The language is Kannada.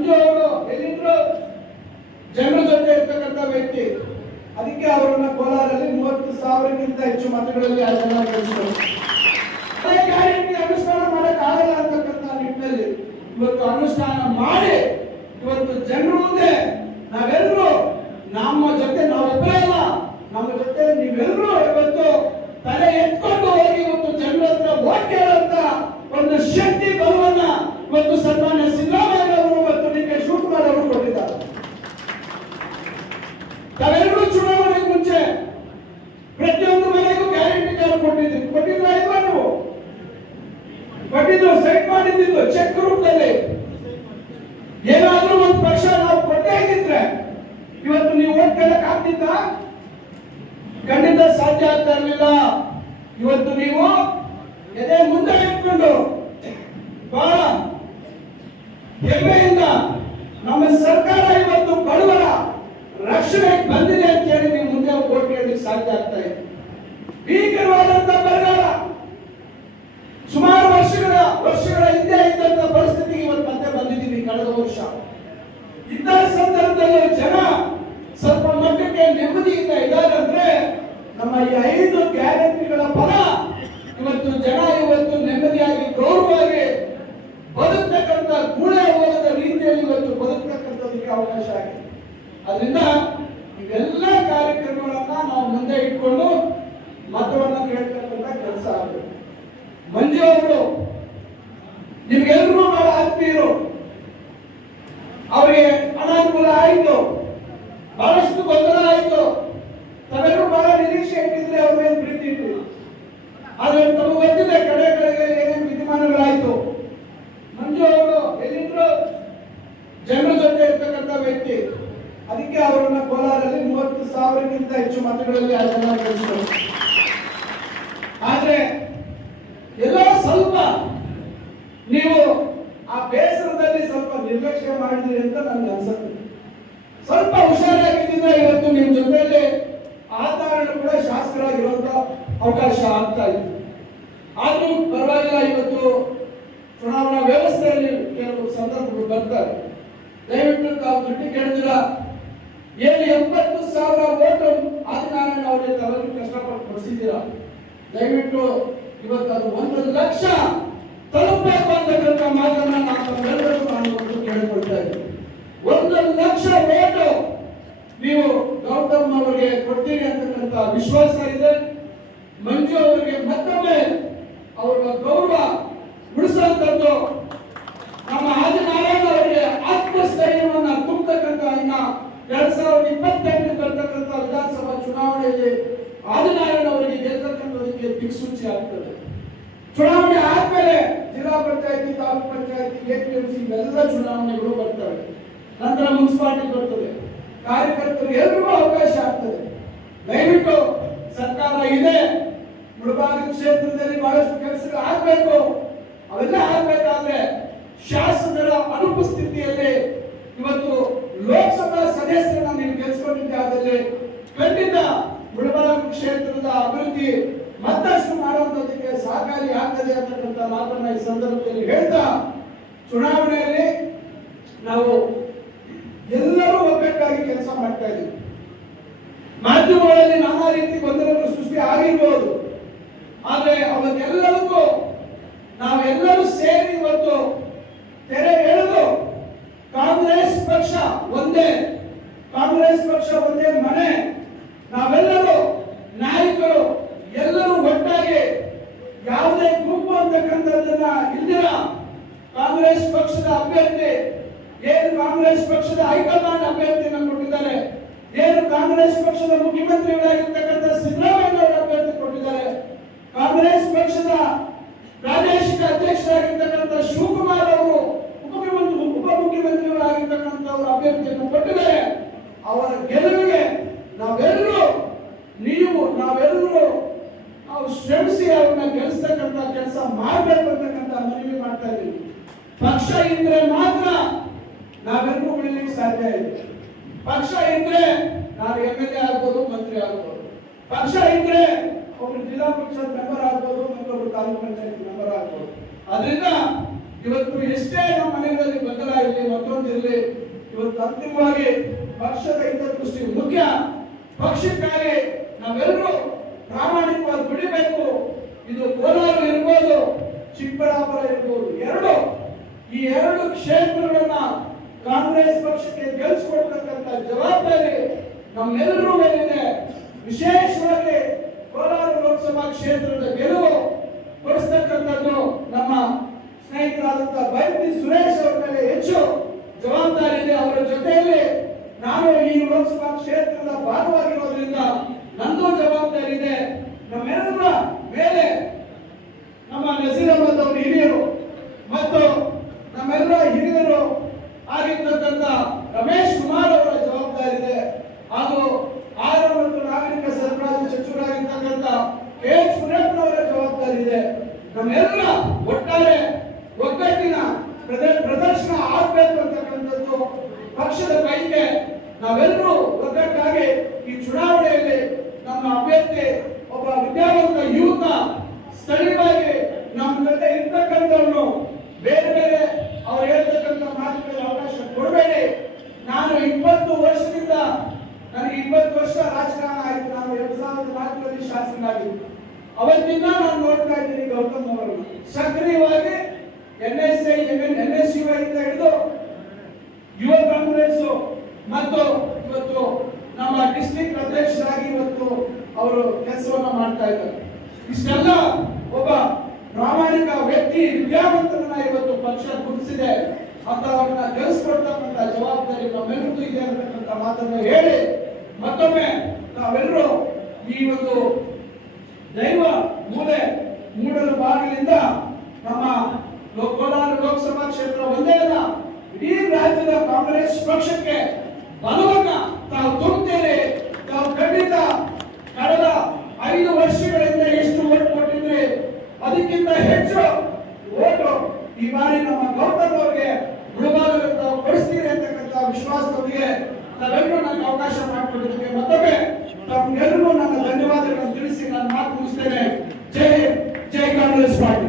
ಮಂಜು ಅವರು ಎಲ್ಲಿದ್ರು ಜನರ ಜೊತೆ ಇರ್ತಕ್ಕಂಥ ವ್ಯಕ್ತಿ. ಅದಕ್ಕೆ ಅವರನ್ನ ಕೋಲಾರಲ್ಲಿ ಮೂವತ್ತು ಸಾವಿರಕ್ಕಿಂತ ಹೆಚ್ಚು ಮತಗಳಲ್ಲಿ ಅದನ್ನ ಅನುಷ್ಠಾನ ಮಾಡಕ್ ಆಗಲ್ಲ ಅಂತಕ್ಕಂಥ ನಿಟ್ಟಿನಲ್ಲಿ ಇವತ್ತು ಅನುಷ್ಠಾನ ಮಾಡಿ ಇವತ್ತು ಜನರ ಮುಂದೆ ನಾವೆಲ್ಲರೂ ನಮ್ಮ ಜೊತೆ ನಾವೊಬ್ಬರೇ ಅಲ್ಲ, ನಮ್ಮ ಜೊತೆ ನೀವೆಲ್ಲರೂ ಇವತ್ತು ತಲೆ ಎತ್ಕೊಂಡು ಹೋಗಿ ಇವತ್ತು ಜನರ ಹತ್ರ ಓಟ್ ಕೇಳುವಂತ ಒಂದು ಶಕ್ತಿ, ಬಲವನ್ನ ಇವತ್ತು ಸನ್ಮಾನ್ಯ ಸಿದ್ದರಾಮಯ್ಯ ಅವರು ಮತ್ತು ಡಿ ಕೆ ಶಿವಕುಮಾರ್ ಅವರು ಕೊಟ್ಟಿದ್ದಾರೆ ತಾವೆಲ್ಲರೂ ಚುನಾವಣೆಗೆ ಮುಂಚೆ ಪ್ರತಿಯೊಂದು ಮನೆಗೂ ಗ್ಯಾರಂಟಿ ಕಾರ್ಡ್ ಕೊಟ್ಟಿದ್ದೀರಿ ಕೊಟ್ಟಿದ್ರ ಇಲ್ವಾ ನೀವು ಕೊಟ್ಟಿದ್ದು ಸೈಟ್ ಮಾಡಿದ್ದು ಚೆಕ್ ರೂಪದಲ್ಲಿ ಏನಾದ್ರೂ ಒಂದು ಪಕ್ಷ ನಾವು ಕೊಟ್ಟೇ ಇದ್ರೆ ಇವತ್ತು ನೀವು ಓಟ್ ಕೇಳಕ್ ಆಗ್ತಿದ್ದ ಖಂಡಿತ ಸಾಧ್ಯ ಆಗ್ತಾ ಇರಲಿಲ್ಲ. ಇವತ್ತು ನೀವು ಎದೆ ಮುಂದೆ ಇಟ್ಕೊಂಡು ಬಹಳ ಹೆಮ್ಮೆಯಿಂದ ನಮ್ಮ ಸರ್ಕಾರ ಇವತ್ತು ಬಡವರ ರಕ್ಷಣೆ ಬಂದಿದೆ ಅಂತ ಹೇಳಿ ನೀವು ಮುಂದೆ ಓಟ್ ಕೇಳಲಿಕ್ಕೆ ಸಾಧ್ಯ ಆಗ್ತಾ ಇದೆ ಭೀಕರವಾದಂತ ಬರಗಾಲ ಸುಮಾರು ವರ್ಷಗಳ ಹಿಂದೆ ಇದ್ದಂತ ಪರಿಸ್ಥಿತಿಗೆ ಇವತ್ತು ಮತ್ತೆ ಬಂದಿದ್ದೀವಿ, ಕಳೆದ ವರ್ಷ. ಇಂಥ ಸಂದರ್ಭದಲ್ಲಿ ಜನ ಸ್ವಲ್ಪ ಮಟ್ಟಕ್ಕೆ ನೆಮ್ಮದಿಯಿಂದ ಇದ್ದಾರೆ ಅಂದ್ರೆ ನಮ್ಮ ಈ ಐದು ಗ್ಯಾರಂಟಿಗಳ ಫಲ ಇವತ್ತು ಜನ ಇವತ್ತು ನೆಮ್ಮದಿಯಾಗಿ ಗೌರವವಾಗಿ ಬದುಕ್ತಕ್ಕಂಥ ಗುಳೆ ಹೋಗದ ರೀತಿಯಲ್ಲಿ ಇವತ್ತು ಬದುಕ್ತಕ್ಕಂಥದಕ್ಕೆ ಅವಕಾಶ ಆಗಿದೆ ಅದರಿಂದ ಇವೆಲ್ಲ ಕಾರ್ಯಕ್ರಮಗಳನ್ನ ನಾವು ಮುಂದೆ ಇಟ್ಕೊಂಡು ಮತವನ್ನ ಕೇಳ್ತಕ್ಕಂಥ ಕೆಲಸ ಆಗಬೇಕು ಮಂಜು ಅವರು ನಿಮ್ಗೆಲ್ಲರೂ ಬಹಳ ಆತ್ಮೀಯರು ಅವರಿಗೆ ಅನಾನುಕೂಲ ಆಯಿತು. ಬಹಳಷ್ಟು ಗೊಂದಲ ಆಯಿತು. ತಮಗೂ ಬಹಳ ನಿರೀಕ್ಷೆ ಇಟ್ಟಿದ್ರೆ ಅವ್ರ ಮೇಲೆ ಪ್ರೀತಿ ಇಟ್ಟಿಲ್ಲ. ಆದ್ರೆ ತಮಗೆ ಗೊತ್ತಿದೆ, ಕಡೆ ಕಡೆಗೆ ಏನೇನು ವಿದ್ಯಮಾನಗಳಾಯ್ತು. ಮಂಜು ಅವರು ಎಲ್ಲಿದ್ರು ಜನರ ಜೊತೆ ಇರ್ತಕ್ಕಂಥ ವ್ಯಕ್ತಿ. ಅದಕ್ಕೆ ಅವರನ್ನ ಕೋಲಾರಲ್ಲಿ ಮೂವತ್ತು ಸಾವಿರಕ್ಕಿಂತ ಹೆಚ್ಚು ಮತಗಳಲ್ಲಿ ಗೆಲ್ಲಿಸಿದರು ಆದ್ರೆ ಎಲ್ಲೋ ಸ್ವಲ್ಪ ನೀವು ಆ ಬೇಸರದಲ್ಲಿ ಸ್ವಲ್ಪ ನಿರ್ಲಕ್ಷ್ಯ ಮಾಡಿದ್ರಿ ಅಂತ ನನ್ಗೆ ಅನ್ಸುತ್ತೆ ಸ್ವಲ್ಪ ಹುಷಾರಾಗಿದ್ದಿದ್ರೆ ಇವತ್ತು ನಿಮ್ ಜೊತೆಯಲ್ಲಿ ಆಧಾರ ಕೂಡ ಶಾಸಕರಾಗಿರುವಂತ ಅವಕಾಶ ಆಗ್ತಾ ಇತ್ತು ಆದ್ರೂ ಪರವಾಗಿಲ್ಲ, ಇವತ್ತು ಚುನಾವಣಾ ವ್ಯವಸ್ಥೆಯಲ್ಲಿ ಕೆಲವು ಸಂದರ್ಭಗಳು ಬರ್ತಾರೆ. ದಯವಿಟ್ಟು ತಾವು ದುಡ್ಡು ಕೇಳಿದ್ರ ಏನು ಎಂಬತ್ತು ಸಾವಿರ ಓಟು ಆದಿನಾರಾಯಣ ಅವರಿಗೆ ತರಲು ಕಷ್ಟಪಟ್ಟು ಕೊಡಿಸಿದ್ದೀರ ದಯವಿಟ್ಟು ಇವತ್ತು ಅದು ಒಂದು ಲಕ್ಷ ತಲುಪಬೇಕು ಅಂತಕ್ಕಂಥ ಮಾತನ್ನ ನಾನು ತಮ್ಮೆಲ್ಲರಿಗೂ ನಾನು ಕೇಳಿಕೊಳ್ತಾ ಇದ್ದೀನಿ. ಒಂದು ಲಕ್ಷ ಓಟು ನೀವು ಗೌತಮ್ ಅವರಿಗೆ ಕೊಡ್ತೀರಿ ಅಂತಕ್ಕಂಥ ವಿಶ್ವಾಸ ಇದೆ. ಮಂಜು ಅವರಿಗೆ ಮತ್ತೊಮ್ಮೆ ಅವರ ಗೌರವ ಉಳಿಸುವಂತದ್ದು ನಮ್ಮ ಆದಿನಾರಾಯಣ ಅವರಿಗೆ ಆತ್ಮಸ್ಥೈರ್ಯವನ್ನ ತುಂಬತಕ್ಕಂತ ಇನ್ನ ಎರಡ್ ಸಾವಿರದ ಇಪ್ಪತ್ತೆಂಟು ಬರ್ತಕ್ಕಂಥ ವಿಧಾನಸಭಾ ಚುನಾವಣೆಯಲ್ಲಿ ಆದಿನಾರಾಯಣ ಅವರಿಗೆ ಗೆಲ್ತಕ್ಕಂಥದಕ್ಕೆ ದಿಕ್ಸೂಚಿ ಆಗ್ತದೆ. ಚುನಾವಣೆ ಆದ್ಮೇಲೆ ಜಿಲ್ಲಾ ಪಂಚಾಯತಿ, ತಾಲೂಕು ಪಂಚಾಯತಿ ಎಪಿಎಂಸಿ ಇವೆಲ್ಲ ಚುನಾವಣೆಗಳು ಬರ್ತವೆ. ನಂತರ ಮುನ್ಸಿಪಾಲಿಟಿ ಬರ್ತದೆ. ಕಾರ್ಯಕರ್ತರು ಎಲ್ರಿಗೂ ಅವಕಾಶ ಆಗ್ತದೆ. ದಯವಿಟ್ಟು ಸರ್ಕಾರ ಇದೆ. ಮುಳಬಾಗಿ ಕ್ಷೇತ್ರದಲ್ಲಿ ಬಹಳಷ್ಟು ಕೆಲಸಗಳು ಆಗ್ಬೇಕು. ಅವೆಲ್ಲ ಆಗ್ಬೇಕಾದ್ರೆ ಶಾಸಕರ ಅನುಪಸ್ಥಿತಿಯಲ್ಲಿ ಇವತ್ತು ಲೋಕಸಭಾ ಸದಸ್ಯರನ್ನ ನೀವು ಗೆಲ್ಸ್ಕೊಂಡಿದ್ದೆ ಆದಲ್ಲಿ ಖಂಡಿತ ಮುಳಬಾಗಿ ಕ್ಷೇತ್ರದ ಅಭಿವೃದ್ಧಿ ಮತ್ತಷ್ಟು ಮಾಡುವಂತದಕ್ಕೆ ಸಹಕಾರಿ ಆಗ್ತದೆ ಅಂತಕ್ಕಂಥ ಮಾತನ್ನ ಈ ಸಂದರ್ಭದಲ್ಲಿ ಹೇಳ್ತಾ ಚುನಾವಣೆಯಲ್ಲಿ ನಾವು ಎಲ್ಲರೂ ಒಗ್ಗಟ್ಟಾಗಿ ಕೆಲಸ ಮಾಡ್ತಾ ಇದ್ದೀವಿ. ಮಾಧ್ಯಮಗಳಲ್ಲಿ ನಾನಾ ರೀತಿ ಗೊಂದಲಗಳು ಸೃಷ್ಟಿ ಆಗಿರ್ಬೋದು. ಆದ್ರೆ ಅವತ್ತೆಲ್ಲರಿಗೂ ನಾವೆಲ್ಲರೂ ಸೇರಿ ಇವತ್ತು ತೆರೆ ಎಳೆದು ಕಾಂಗ್ರೆಸ್ ಪಕ್ಷ ಒಂದೇ, ಕಾಂಗ್ರೆಸ್ ಪಕ್ಷ ಒಂದೇ ಮನೆ. ನಾವೆಲ್ಲರೂ ನಾಯಕರು, ಎಲ್ಲರೂ ಒಟ್ಟಾಗಿ ಯಾವುದೇ ಗುಂಪು ಅಂತಕ್ಕಂಥದ್ದನ್ನ ಇಲ್ದಿರ ಕಾಂಗ್ರೆಸ್ ಪಕ್ಷದ ಅಭ್ಯರ್ಥಿ, ಏನು ಕಾಂಗ್ರೆಸ್ ಪಕ್ಷದ ಹೈಕಮಾಂಡ್ ಅಭ್ಯರ್ಥಿಯನ್ನು ಕೊಟ್ಟಿದ್ದಾರೆ? ಏನು ಕಾಂಗ್ರೆಸ್ ಪಕ್ಷದ ಮುಖ್ಯಮಂತ್ರಿಗಳಾಗಿರ್ತಕ್ಕಂಥ ಸಿದ್ದರಾಮಯ್ಯ ಅವರ ಅಭ್ಯರ್ಥಿ ಕೊಟ್ಟಿದ್ದಾರೆ. ಕಾಂಗ್ರೆಸ್ ಪಕ್ಷದ ಪ್ರಾದೇಶಿಕ ಅಧ್ಯಕ್ಷರಾಗಿರ್ತಕ್ಕಂಥ ಶಿವಕುಮಾರ್ ಅವರು ಉಪಮುಖ್ಯಮಂತ್ರಿ ಉಪಮುಖ್ಯಮಂತ್ರಿಗಳಾಗಿರ್ತಕ್ಕಂಥವ್ರ ಅಭ್ಯರ್ಥಿಯನ್ನು ಕೊಟ್ಟಿದ್ದಾರೆ. ಅವರ ಗೆಲುವಿಗೆ ನಾವೆಲ್ಲರೂ, ನೀವು, ನಾವೆಲ್ಲರೂ ನಾವು ಶ್ರಮಿಸಿ ಅವ್ರನ್ನ ಗೆಲ್ಲಿಸ್ತಕ್ಕಂಥ ಕೆಲಸ ಮಾಡಬೇಕು ಅಂತಕ್ಕಂಥ ಮನವಿ ಮಾಡ್ತಾ ಇದ್ದೀವಿ. ಪಕ್ಷ ಇದ್ರೆ ಮಾತ್ರ ನಾವೆಲ್ಲರೂ ಉಳಿಲಿಕ್ಕೆ ಸಾಧ್ಯ ಇದೆ. ಪಕ್ಷ ಇದ್ರೆ ನಾನು ಎಂ ಎಲ್ ಎ ಆಗ್ಬೋದು, ಮಂತ್ರಿ ಆಗ್ಬೋದು. ಪಕ್ಷ ಇದ್ರೆ ಒಬ್ರು ಜಿಲ್ಲಾ ಪಂಚಾಯತ್ ಮೆಂಬರ್ ಆಗ್ಬೋದು ಮತ್ತೊಬ್ರು ತಾಲೂಕು ಪಂಚಾಯತ್ ಮೆಂಬರ್ ಆಗ್ಬೋದು. ಅದರಿಂದ ಇವತ್ತು ಎಷ್ಟೇ ನಮ್ಮ ಮನೆಗಳಲ್ಲಿ ಗೊಂದಲ ಇರಲಿ ಮತ್ತೊಂದಿರಲಿ ಇವತ್ತು ಅಂತಿಮವಾಗಿ ಪಕ್ಷದ ಹಿತದೃಷ್ಟಿ ಮುಖ್ಯ. ಪಕ್ಷಕ್ಕಾಗಿ ನಾವೆಲ್ಲರೂ ಪ್ರಾಮಾಣಿಕವಾಗಿ ದುಡಿಬೇಕು. ಇದು ಕೋಲಾರ ಇರ್ಬೋದು, ಚಿಕ್ಕಬಳ್ಳಾಪುರ ಇರ್ಬೋದು, ಎರಡು. ಈ ಎರಡು ಕ್ಷೇತ್ರಗಳನ್ನ ಕಾಂಗ್ರೆಸ್ ಪಕ್ಷಕ್ಕೆ ಗೆಲ್ಸ್ಕೊಡ್ತಕ್ಕಂಥ ಜವಾಬ್ದಾರಿ ನಮ್ಮೆಲ್ಲರೂ ಮೇಲಿದೆ. ವಿಶೇಷವಾಗಿ ಕೋಲಾರ ಲೋಕಸಭಾ ಕ್ಷೇತ್ರದ ಗೆಲುವು ಕೊಡಿಸ್ತಕ್ಕಂಥದ್ದು ನಮ್ಮ ಸ್ನೇಹಿತರಾದಂಥ ಬೈತಿ ಸುರೇಶ್ ಅವರ ಮೇಲೆ ಹೆಚ್ಚು ಜವಾಬ್ದಾರಿ ಇದೆ ಅವರ ಜೊತೆಯಲ್ಲಿ ನಾನು ಈ ಲೋಕಸಭಾ ಕ್ಷೇತ್ರದ ಭಾಗವಾಗಿರೋದ್ರಿಂದ ನಂದು ಜವಾಬ್ದಾರಿ ಇದೆ ನಮ್ಮೆಲ್ಲರ ಮೇಲೆ ನಮ್ಮ ನಸೀರ್ ಅಹಮದ್ ಅವರು ಹಿರಿಯರು ಮತ್ತು ನಮ್ಮೆಲ್ಲರ ಹಿರಿಯರು ಆಗಿರ್ತಕ್ಕಂಥ ರಮೇಶ್ ಕುಮಾರ್ ಅವರ ಜವಾಬ್ದಾರಿ ಇದೆ ಹಾಗೂ ಆಹಾರ ಮತ್ತು ನಾಗರಿಕ ಸರಬರಾಜು ಸಚಿವರಾಗಿರ್ತಕ್ಕಂಥ ಕೆ ಎಚ್ ಅವರ ಜವಾಬ್ದಾರಿ ಇದೆ. ನಮ್ಮೆಲ್ಲ ಒಟ್ಟಾರೆ ಒಗ್ಗಟ್ಟಿನ ಪ್ರದ- ಪ್ರದರ್ಶನ ಆಗ್ಬೇಕು ಅಂತಕ್ಕಂಥದ್ದು ಪಕ್ಷದ ಕೈಗೆ ನಾವೆಲ್ಲರೂ ಒಗ್ಗಟ್ಟಾಗಿ ಈ ಚುನಾವಣೆಯಲ್ಲಿ ನಮ್ಮ ಅಭ್ಯರ್ಥಿ ಒಬ್ಬ ವಿದ್ಯಾವಂತ ಯುವಕ ಸ್ಥಳೀಯವಾಗಿ ನಮ್ಮ ಜೊತೆ ಇರ್ತಕ್ಕಂಥವ್ರು ಬೇರೆ ಬೇರೆ ಅವ್ರು ಹೇಳ್ತಕ್ಕಂಥ ಮಾತುಗಳಿಗೆ ಅವಕಾಶ ಕೊಡಬೇಡಿ ನಾನು ಇಪ್ಪತ್ತು ವರ್ಷದಿಂದ ನನಗೆ ಇಪ್ಪತ್ತು ವರ್ಷ ರಾಜಕಾರಣ ಆಯ್ತು ಸಾವಿರದ ನಾಲ್ಕರಲ್ಲಿ ಶಾಸಕನಾಗಿದ್ದೆ ಅವತ್ತಿಂದ ನಾನು ನೋಡ್ತಾ ಇದ್ದೀನಿ ಗೌತಮ್ ಅವರನ್ನು. ಸಕ್ರಿಯವಾಗಿ N S I N S U ಇಂದ ಹಿಡಿದು ಯುವ ಕಾಂಗ್ರೆಸ್ ಮತ್ತು ಇವತ್ತು ನಮ್ಮ ಡಿಸ್ಟ್ರಿಕ್ಟ್ ಅಧ್ಯಕ್ಷರಾಗಿ ಇವತ್ತು ಅವರು ಕೆಲಸವನ್ನ ಮಾಡ್ತಾ ಇದ್ದಾರೆ. ಇಷ್ಟೆಲ್ಲ ಒಬ್ಬ ಪ್ರಾಮಾಣಿಕ ವ್ಯಕ್ತಿ ವಿದ್ಯಾವಂತರನ್ನ ಇವತ್ತು ಪಕ್ಷ ಗುರುತಿಸಿದೆ. ಅಂತ ಅವ್ರನ್ನ ಗೆಲ್ಲಿಸ್ಕೊಡ್ತಕ್ಕಂಥ ಜವಾಬ್ದಾರಿ ನಮ್ಮೆಲ್ಲರಿಗೂ ಇದೆ ಅಂತಕ್ಕಂಥ ಮಾತನ್ನು ಹೇಳಿ ಮತ್ತೊಮ್ಮೆ ನಾವೆಲ್ಲರೂ ಈ ಒಂದು ದೈವ ಮೂಲೆ ಮೂಡಲು ಬಾಗಿಲಿಂದ ನಮ್ಮ ಕೋಲಾರ ಲೋಕಸಭಾ ಕ್ಷೇತ್ರ ಒಂದೇ ಅಲ್ಲ, ಇಡೀ ರಾಜ್ಯದ ಕಾಂಗ್ರೆಸ್ ಪಕ್ಷಕ್ಕೆ ಬಲವನ್ನ ತಾವು ತುಂಬುತ್ತೇನೆ ತಾವು ಖಂಡಿತ ಕಳೆದ ಐದು ವರ್ಷಗಳಿಂದ ಎಷ್ಟು ಓಟ್ ಕೊಟ್ಟಿದ್ರೆ ಅದಕ್ಕಿಂತ ಹೆಚ್ಚು ಓಟು ಈ ಬಾರಿ ನಮ್ಮ ಗೌತಮ್ ಅವರಿಗೆ ತಾವು ಕೊಡಿಸ್ತೀರಿ ಅಂತಕ್ಕಂಥ ವಿಶ್ವಾಸದೊಂದಿಗೆ ನಾವೆಲ್ಲರೂ ನನಗೆ ಅವಕಾಶ ಮಾಡಿಕೊಟ್ಟಿದ್ದಕ್ಕೆ ಮತ್ತೊಮ್ಮೆ ತಮ್ಗೆಲ್ಲರಿಗೂ ನನ್ನ ಧನ್ಯವಾದಗಳನ್ನು ತಿಳಿಸಿ ನನ್ನ ಮಾತು ಮುಗಿಸ್ತೇನೆ. ಜೈ ಜೈ ಕಾಂಗ್ರೆಸ್ ಪಾರ್ಟಿ.